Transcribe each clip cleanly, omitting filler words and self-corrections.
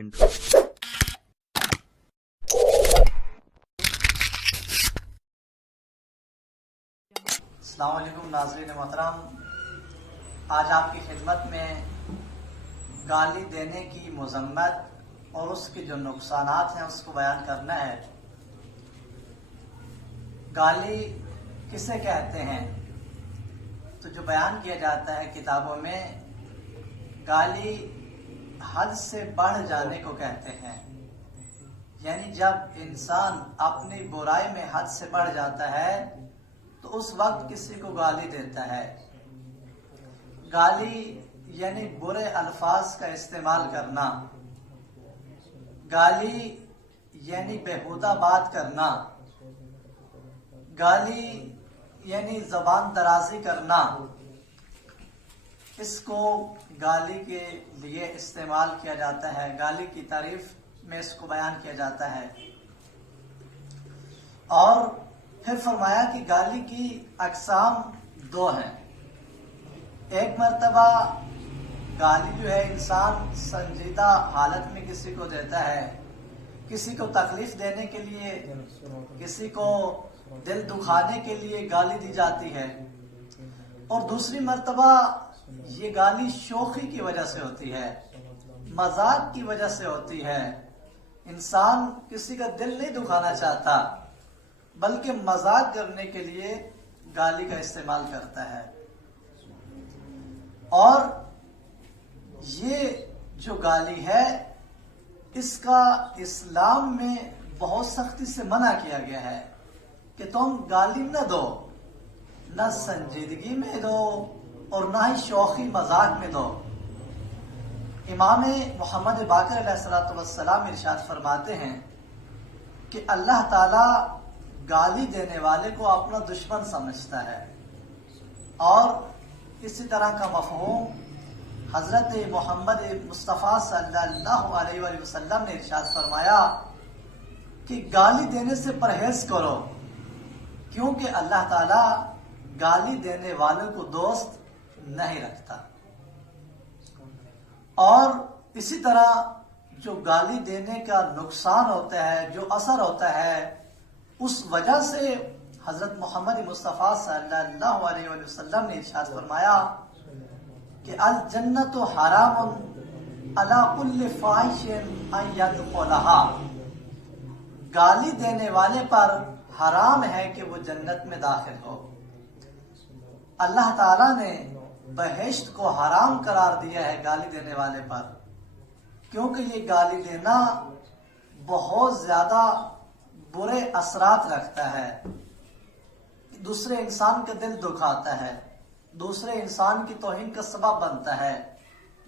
Intro. अस्सलाम वालेकुम नाज़रीन मोहतरम, आज आपकी खिदमत में गाली देने की मज़म्मत और उसके जो नुकसानात हैं उसको बयान करना है। गाली किसे कहते हैं? तो जो बयान किया जाता है किताबों में, गाली हद से बढ़ जाने को कहते हैं। यानी जब इंसान अपनी बुराई में हद से बढ़ जाता है तो उस वक्त किसी को गाली देता है। गाली यानी बुरे अल्फाज का इस्तेमाल करना, गाली यानी बेहुदा बात करना, गाली यानी जबान दराजी करना, इसको गाली के लिए इस्तेमाल किया जाता है। गाली की तारीफ में इसको बयान किया जाता है। और फिर फरमाया कि गाली की अक़साम दो हैं। एक मर्तबा गाली जो है इंसान संजीदा हालत में किसी को देता है, किसी को तकलीफ देने के लिए, किसी को दिल दुखाने के लिए गाली दी जाती है। और दूसरी मर्तबा ये गाली शोखी की वजह से होती है, मजाक की वजह से होती है। इंसान किसी का दिल नहीं दुखाना चाहता बल्कि मजाक करने के लिए गाली का इस्तेमाल करता है। और ये जो गाली है इसका इस्लाम में बहुत सख्ती से मना किया गया है कि तुम गाली न दो, न संजीदगी में दो और ना ही शौखी मजाक में दो। इमाम मोहम्मद बाक़िर अलैहिस्सलाम इरशाद फरमाते हैं कि अल्लाह ताला गाली देने वाले को अपना दुश्मन समझता है। और इसी तरह का मफ़हूम हज़रत मोहम्मद मुस्तफ़ा सल्लल्लाहु अलैहि वसल्लम ने इरशाद फरमाया कि गाली देने से परहेज करो, क्योंकि अल्लाह ताला गाली देने वालों को दोस्त नहीं रखता। और इसी तरह जो गाली देने का नुकसान होता है, जो असर होता है, उस वजह से हजरत मोहम्मद मुस्तफ़ा सल्लल्लाहु अलैहि वसल्लम ने इरशाद फरमाया कि अल जन्नतु हरामुन अला कुल्लि फाहिशिन अन यदखुलहा। गाली देने वाले पर हराम है कि वो जन्नत में दाखिल हो। अल्लाह ताला ने बहिश्त को हराम करार दिया है गाली देने वाले पर, क्योंकि ये गाली देना बहुत ज्यादा बुरे असरात रखता है। दूसरे इंसान का दिल दुखाता है, दूसरे इंसान की तौहीन का सबब बनता है।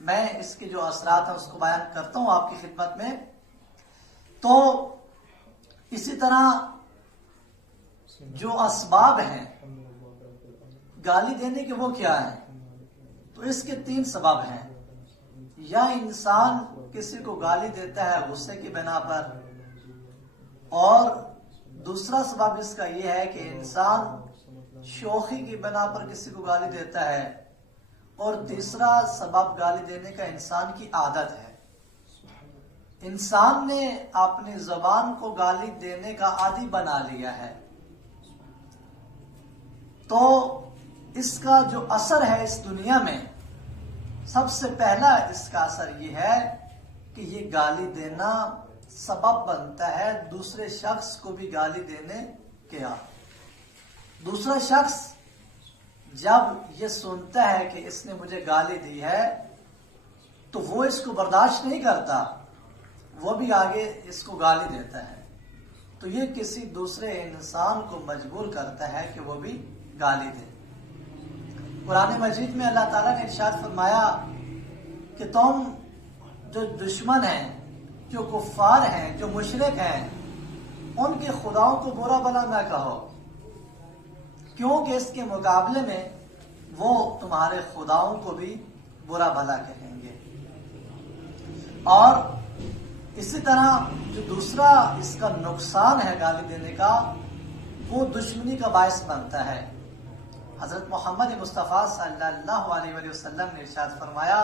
मैं इसके जो असरात हैं उसको बयान करता हूं आपकी खिदमत में। तो इसी तरह जो असबाब हैं गाली देने के वो क्या हैं? तो इसके तीन सबब हैं। या इंसान किसी को गाली देता है गुस्से की बिना पर, और दूसरा सबब इसका यह है कि इंसान शौखी की बिना पर किसी को गाली देता है, और तीसरा सबब गाली देने का इंसान की आदत है। इंसान ने अपनी जुबान को गाली देने का आदी बना लिया है। तो इसका जो असर है इस दुनिया में, सबसे पहला इसका असर ये है कि ये गाली देना सबब बनता है दूसरे शख्स को भी गाली देने के। दूसरा शख्स जब ये सुनता है कि इसने मुझे गाली दी है तो वो इसको बर्दाश्त नहीं करता, वो भी आगे इसको गाली देता है। तो ये किसी दूसरे इंसान को मजबूर करता है कि वो भी गाली दे। कुरान मजीद में अल्लाह ताला ने इरशाद फरमाया कि तुम जो दुश्मन हैं, जो कुफ्फार हैं, जो मुशरिक हैं, उनके खुदाओं को बुरा भला ना कहो, क्योंकि इसके मुकाबले में वो तुम्हारे खुदाओं को भी बुरा भला कहेंगे। और इसी तरह जो दूसरा इसका नुकसान है गाली देने का, वो दुश्मनी का बायस बनता है। हजरत मोहम्मद मुस्तफ़ा सल्लल्लाहु अलैहि वसल्लम ने इरशाद फरमाया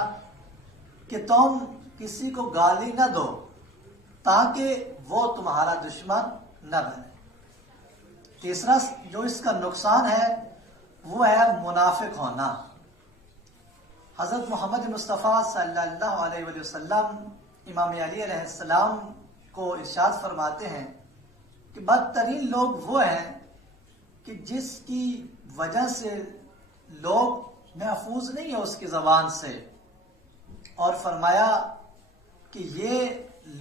कि तुम کسی کو گالی نہ دو تاکہ وہ تمہارا دشمن نہ بنے۔ تیسرا جو اس کا نقصان ہے وہ ہے منافق ہونا۔ حضرت محمد مصطفیٰ صلی اللہ علیہ وآلہ وسلم امام علی علیہ السلام کو ارشاد فرماتے ہیں کہ بدترین لوگ وہ ہیں کہ جس کی وجہ سے لوگ محفوظ نہیں ہیں اس کی زبان سے، اور فرمایا کہ یہ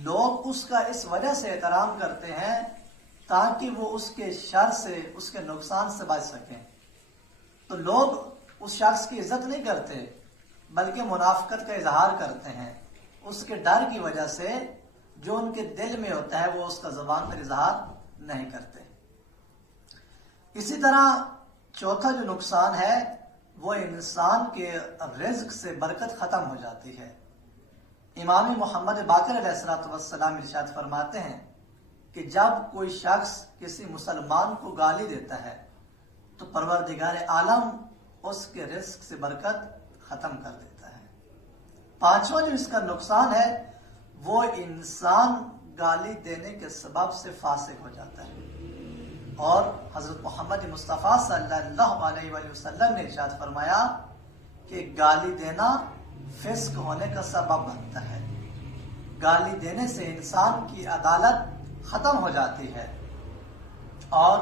لوگ اس کا اس وجہ سے احترام کرتے ہیں تاکہ وہ اس کے شر سے، اس کے نقصان سے بچ سکیں۔ تو لوگ اس شخص کی عزت نہیں کرتے بلکہ منافقت کا اظہار کرتے ہیں، اس کے ڈر کی وجہ سے جو ان کے دل میں ہوتا ہے وہ اس کا زبان پر اظہار نہیں کرتے۔ اسی طرح چوتھا جو نقصان ہے وہ انسان کے رزق سے برکت ختم ہو جاتی ہے۔ امام محمد باقر علیہ السلام ارشاد فرماتے ہیں کہ جب کوئی شخص کسی مسلمان کو گالی دیتا ہے تو پروردگار عالم اس کے رزق سے برکت ختم کر دیتا ہے۔ پانچواں جو اس کا نقصان ہے وہ انسان گالی دینے کے سبب سے فاسق ہو جاتا ہے، اور حضرت محمد مصطفیٰ صلی اللہ علیہ وآلہ وسلم نے ارشاد فرمایا کہ گالی دینا فسق ہونے کا سبب بنتا ہے۔ گالی دینے سے انسان کی عدالت ختم ہو جاتی ہے۔ اور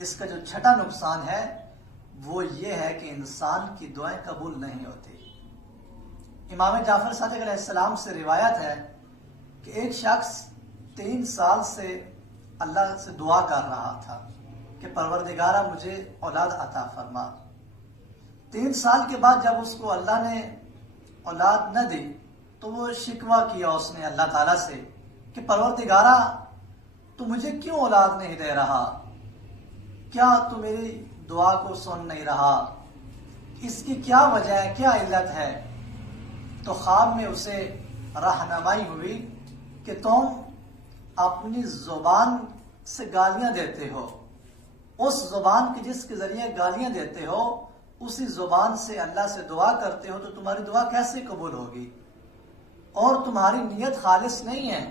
اس کا جو چھٹا نقصان ہے وہ یہ ہے کہ انسان کی دعائیں قبول نہیں ہوتی۔ امام جعفر صادق علیہ السلام سے روایت ہے کہ ایک شخص 3 سال سے اللہ سے دعا کر رہا تھا کہ پروردگارہ مجھے اولاد عطا فرما۔ 3 سال کے بعد جب اس کو اللہ نے اولاد نہ دی تو وہ شکوہ کیا اس نے اللہ تعالیٰ سے کہ پروردگارہ تو مجھے کیوں اولاد نہیں دے رہا؟ کیا تو میری دعا کو سن نہیں رہا؟ اس کی کیا وجہ ہے، کیا علت ہے؟ تو خواب میں اسے رہنمائی ہوئی کہ تم اپنی زبان سے گالیاں دیتے ہو، اس زبان کی جس کے ذریعے گالیاں دیتے ہو اسی زبان سے اللہ سے دعا کرتے ہو، تو تمہاری دعا کیسے قبول ہوگی؟ اور تمہاری نیت خالص نہیں ہے،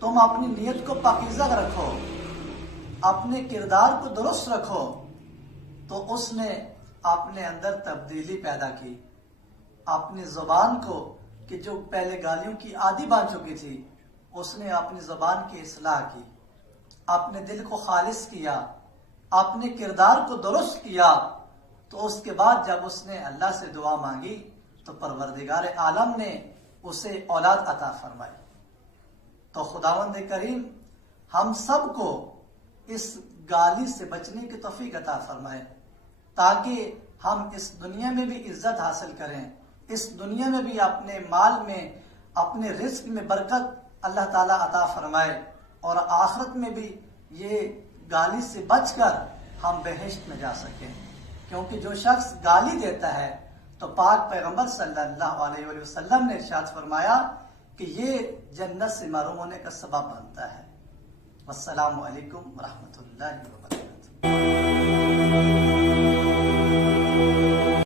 تم اپنی نیت کو پاکیزہ رکھو، اپنے کردار کو درست رکھو۔ تو اس نے اپنے اندر تبدیلی پیدا کی، اپنی زبان کو کہ جو پہلے گالیوں کی عادی بن چکی تھی اس نے اپنی زبان کی اصلاح کی، اپنے دل کو خالص کیا، اپنے کردار کو درست کیا۔ تو اس کے بعد جب اس نے اللہ سے دعا مانگی تو پروردگار عالم نے اسے اولاد عطا فرمائی۔ تو خداوند کریم ہم سب کو اس گالی سے بچنے کی توفیق عطا فرمائے تاکہ ہم اس دنیا میں بھی عزت حاصل کریں، اس دنیا میں بھی اپنے مال میں، اپنے رزق میں برکت اللہ تعالیٰ عطا فرمائے، اور آخرت میں بھی یہ گالی سے بچ کر ہم بہشت میں جا سکیں۔ کیونکہ جو شخص گالی دیتا ہے تو پاک پیغمبر صلی اللہ علیہ وآلہ وسلم نے ارشاد فرمایا کہ یہ جنت سے محروم ہونے کا سبب بنتا ہے۔ والسلام علیکم ورحمۃ اللہ وبرکاتہ۔